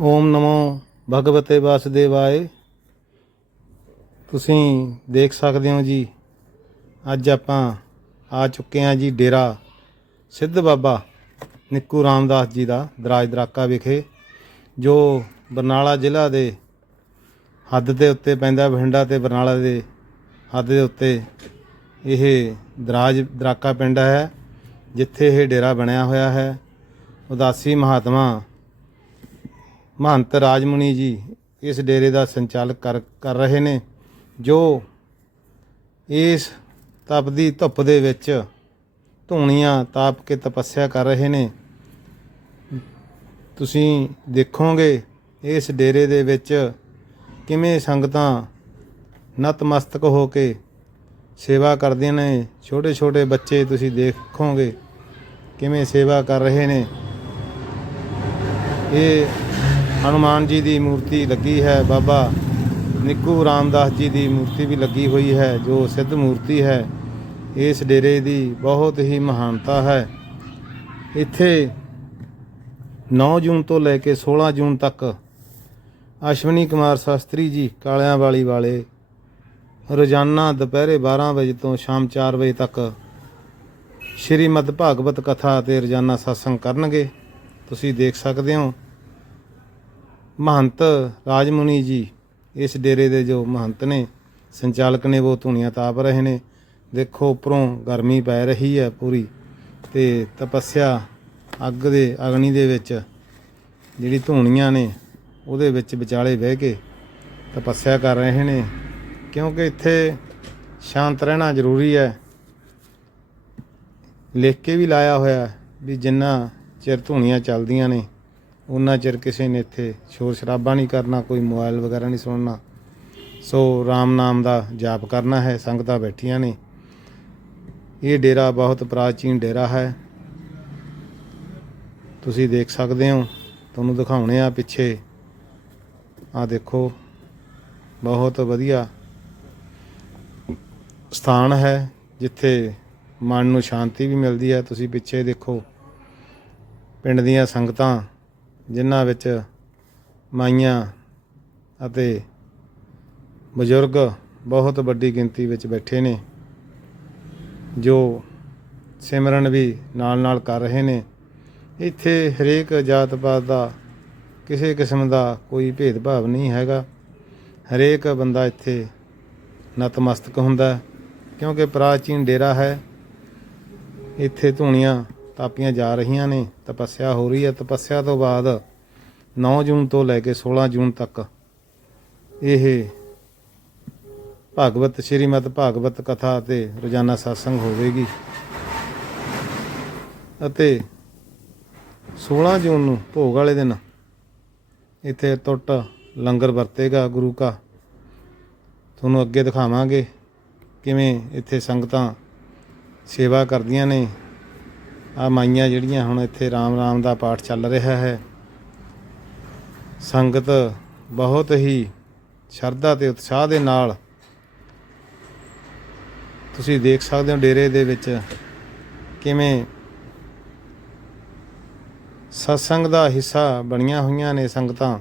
ਓਮ ਨਮੋ ਭਗਵਤੇ ਵਾਸੁਦੇਵਾਏ। ਤੁਸੀਂ ਦੇਖ ਸਕਦੇ ਹੋ ਜੀ, ਅੱਜ ਆਪਾਂ ਆ ਚੁੱਕੇ ਹਾਂ ਜੀ ਡੇਰਾ ਸਿੱਧ ਬਾਬਾ ਨਿੱਕੂ ਰਾਮਦਾਸ ਜੀ ਦਾ ਦਰਾਜ ਦਰਾਕਾ ਵਿਖੇ, ਜੋ ਬਰਨਾਲਾ ਜ਼ਿਲ੍ਹਾ ਦੇ ਹੱਦ ਦੇ ਉੱਤੇ ਪੈਂਦਾ, ਬਠਿੰਡਾ ਤੇ ਬਰਨਾਲਾ ਦੇ ਹੱਦ ਦੇ ਉੱਤੇ ਇਹ ਦਰਾਜ ਦਰਾਕਾ ਪਿੰਡ ਹੈ, ਜਿੱਥੇ ਇਹ ਡੇਰਾ ਬਣਿਆ ਹੋਇਆ ਹੈ। ਉਦਾਸੀ ਮਹਾਤਮਾ ਮਹੰਤ ਰਾਜਮੁਨੀ ਜੀ ਇਸ ਡੇਰੇ ਦਾ ਸੰਚਾਲਕ ਕਰ ਕਰ ਰਹੇ ਨੇ, ਜੋ ਇਸ ਤਪਦੀ ਧੁੱਪ ਦੇ ਵਿੱਚ ਧੂਣੀਆਂ ਤਾਪ ਕੇ ਤਪੱਸਿਆ ਕਰ ਰਹੇ ਨੇ। ਤੁਸੀਂ ਦੇਖੋਗੇ ਇਸ ਡੇਰੇ ਦੇ ਵਿੱਚ ਕਿਵੇਂ ਸੰਗਤਾਂ ਨਤਮਸਤਕ ਹੋ ਕੇ ਸੇਵਾ ਕਰਦੀਆਂ ਨੇ। ਛੋਟੇ ਛੋਟੇ ਬੱਚੇ ਤੁਸੀਂ ਦੇਖੋਗੇ ਕਿਵੇਂ ਸੇਵਾ ਕਰ ਰਹੇ ਨੇ। ਇਹ ਹਨੂਮਾਨ ਜੀ ਦੀ ਮੂਰਤੀ ਲੱਗੀ ਹੈ, ਬਾਬਾ ਨਿੱਕੂ ਰਾਮਦਾਸ ਜੀ ਦੀ ਮੂਰਤੀ ਵੀ ਲੱਗੀ ਹੋਈ ਹੈ, ਜੋ ਸਿੱਧ ਮੂਰਤੀ ਹੈ। ਇਸ ਡੇਰੇ ਦੀ ਬਹੁਤ ਹੀ ਮਹਾਨਤਾ ਹੈ। ਇੱਥੇ 9 ਜੂਨ ਤੋਂ ਲੈ ਕੇ 16 ਜੂਨ ਤੱਕ ਅਸ਼ਵਨੀ ਕੁਮਾਰ ਸ਼ਾਸਤਰੀ ਜੀ ਕਾਲਿਆਂ ਵਾਲੀ ਵਾਲੇ ਰੋਜ਼ਾਨਾ ਦੁਪਹਿਰੇ 12 ਵਜੇ ਤੋਂ ਸ਼ਾਮ 4 ਵਜੇ ਤੱਕ ਸ਼੍ਰੀਮਦ ਭਾਗਵਤ ਕਥਾ ਤੇ ਰੋਜ਼ਾਨਾ satsang ਕਰਨਗੇ। ਤੁਸੀਂ ਦੇਖ ਸਕਦੇ ਹੋ। ਮਹੰਤ ਰਾਜਮੁਨੀ ਜੀ, ਇਸ ਡੇਰੇ ਦੇ ਜੋ ਮਹੰਤ ਨੇ, ਸੰਚਾਲਕ ਨੇ, ਉਹ ਧੂਣੀਆਂ ਤਾਪ ਰਹੇ ਨੇ। ਦੇਖੋ ਉੱਪਰੋਂ ਗਰਮੀ ਪੈ ਰਹੀ ਹੈ ਪੂਰੀ ਤੇ ਤਪੱਸਿਆ ਅੱਗ ਦੇ ਅਗਨੀ ਦੇ ਵਿੱਚ ਜਿਹੜੀ ਧੂਣੀਆਂ ਨੇ, ਉਹਦੇ ਵਿੱਚ ਵਿਚਾਲੇ ਬਹਿ ਕੇ ਤਪੱਸਿਆ ਕਰ ਰਹੇ ਨੇ। ਕਿਉਂਕਿ ਇੱਥੇ ਸ਼ਾਂਤ ਰਹਿਣਾ ਜ਼ਰੂਰੀ ਹੈ। ਲਿਖ ਕੇ ਵੀ ਲਾਇਆ ਹੋਇਆ ਵੀ ਜਿੰਨਾ ਚਿਰ ਧੂਣੀਆਂ ਚੱਲਦੀਆਂ ਨੇ ਉਹਨਾਂ ਚਿਰ ਕਿਸੇ ਨੇ ਇੱਥੇ ਸ਼ੋਰ ਸ਼ਰਾਬਾ ਨਹੀਂ ਕਰਨਾ, ਕੋਈ ਮੋਬਾਈਲ ਵਗੈਰਾ ਨਹੀਂ ਸੁਣਨਾ। ਸੋ RAM ਨਾਮ ਦਾ ਜਾਪ ਕਰਨਾ ਹੈ, ਸੰਗਤਾਂ ਬੈਠੀਆਂ ਨੇ। ਇਹ ਡੇਰਾ ਬਹੁਤ ਪ੍ਰਾਚੀਨ ਡੇਰਾ ਹੈ। ਤੁਸੀਂ ਦੇਖ ਸਕਦੇ ਹੋ, ਤੁਹਾਨੂੰ ਦਿਖਾਉਣੇ ਆ ਪਿੱਛੇ। ਆ ਦੇਖੋ, ਬਹੁਤ ਵਧੀਆ ਸਥਾਨ ਹੈ, ਜਿੱਥੇ ਮਨ ਨੂੰ ਸ਼ਾਂਤੀ ਵੀ ਮਿਲਦੀ ਹੈ। ਤੁਸੀਂ ਪਿੱਛੇ ਦੇਖੋ, ਪਿੰਡ ਦੀਆਂ ਸੰਗਤਾਂ ਜਿਨ੍ਹਾਂ ਵਿੱਚ ਮਾਈਆਂ ਅਤੇ ਬਜ਼ੁਰਗ ਬਹੁਤ ਵੱਡੀ ਗਿਣਤੀ ਵਿੱਚ ਬੈਠੇ ਨੇ, ਜੋ ਸਿਮਰਨ ਵੀ ਨਾਲ ਨਾਲ ਕਰ ਰਹੇ ਨੇ। ਇੱਥੇ ਹਰੇਕ ਜਾਤ ਪਾਤ ਦਾ ਕਿਸੇ ਕਿਸਮ ਦਾ ਕੋਈ ਭੇਦਭਾਵ ਨਹੀਂ ਹੈਗਾ। ਹਰੇਕ ਬੰਦਾ ਇੱਥੇ ਨਤਮਸਤਕ ਹੁੰਦਾ ਕਿਉਂਕਿ ਪ੍ਰਾਚੀਨ ਡੇਰਾ ਹੈ। ਇੱਥੇ ਧੂਣੀਆਂ ਤਾਪੀਆਂ ਜਾ ਰਹੀਆਂ ਨੇ, ਤਪੱਸਿਆ ਹੋ ਰਹੀ ਹੈ। ਤਪੱਸਿਆ ਤੋਂ ਬਾਅਦ 9 ਜੂਨ ਤੋਂ ਲੈ ਕੇ 16 ਜੂਨ ਤੱਕ ਇਹ ਭਾਗਵਤ, ਸ਼੍ਰੀਮਦ ਭਾਗਵਤ ਕਥਾ ਤੇ ਰੋਜ਼ਾਨਾ satsang ਹੋਵੇਗੀ। ਅਤੇ 16 ਜੂਨ ਨੂੰ ਭੋਗ ਵਾਲੇ ਦਿਨ ਇੱਥੇ ਟੁੱਟ ਲੰਗਰ ਵਰਤੇਗਾ ਗੁਰੂ ਕਾ। ਤੁਹਾਨੂੰ ਅੱਗੇ ਦਿਖਾਵਾਂਗੇ ਕਿਵੇਂ ਇੱਥੇ ਸੰਗਤਾਂ ਸੇਵਾ ਕਰਦੀਆਂ ਨੇ। ਆ ਮਾਈਆਂ ਜਿਹੜੀਆਂ ਹੁਣ ਇੱਥੇ ਰਾਮ ਰਾਮ ਦਾ ਪਾਠ ਚੱਲ ਰਿਹਾ ਹੈ। ਸੰਗਤ ਬਹੁਤ ਹੀ ਸ਼ਰਧਾ ਤੇ ਉਤਸ਼ਾਹ ਦੇ ਨਾਲ ਤੁਸੀਂ ਦੇਖ ਸਕਦੇ ਹੋ ਡੇਰੇ ਦੇ ਵਿੱਚ ਕਿਵੇਂ ਸਤਸੰਗ ਦਾ ਹਿੱਸਾ ਬਣੀਆਂ ਹੋਈਆਂ ਨੇ ਸੰਗਤਾਂ।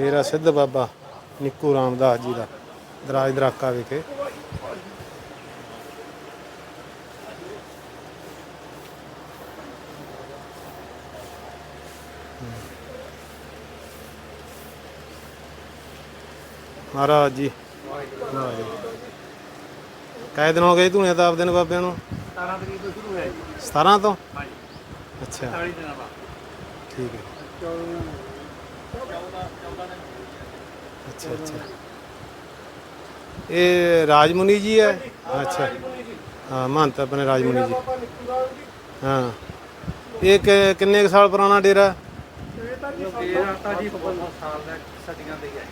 ਡੇਰਾ ਸਿੱਧ ਬਾਬਾ ਨਿੱਕੂ ਰਾਮਦਾਸ ਜੀ ਦਾ ਦਰਾਜ ਦਰਾਕਾ ਵਿਖੇ। ਮਹਾਰਾਜ ਜੀ। ਵਾਹਿਗੁਰੂ ਕਾਇ ਦਿਨ ਹੋ ਗਏ ਧੂਣੇ ਤਾਂ ਆਪਦੇ ਨੂੰ ਬਾਬਿਆਂ ਨੂੰ? 17 ਤਰੀਕ ਤੋਂ ਸ਼ੁਰੂ ਹੋਇਆ ਜੀ। 17 ਤੋਂ? ਹਾਂਜੀ। ਅੱਛਾ। 40 ਦਿਨਾਂ ਬਾਅਦ। ਠੀਕ ਹੈ 14 14 ਅੱਛਾ ਅੱਛਾ। ਇਹ ਰਾਜਮੁਨੀ ਜੀ ਹੈ? ਅੱਛਾ। ਹਾਂ ਮਹੰਤ ਆਪਣੇ ਰਾਜਮੁਨੀ ਜੀ। ਹਾਂ। ਇਹ ਕਿ- ਕਿੰਨੇ ਕੁ ਸਾਲ ਪੁਰਾਣਾ ਡੇਰਾ? ਇਹ ਤਾਂ ਜੀ ਸਾਲ ਦਾ ਸਦੀਆਂ ਦੇ ਹੀ ਹੈ।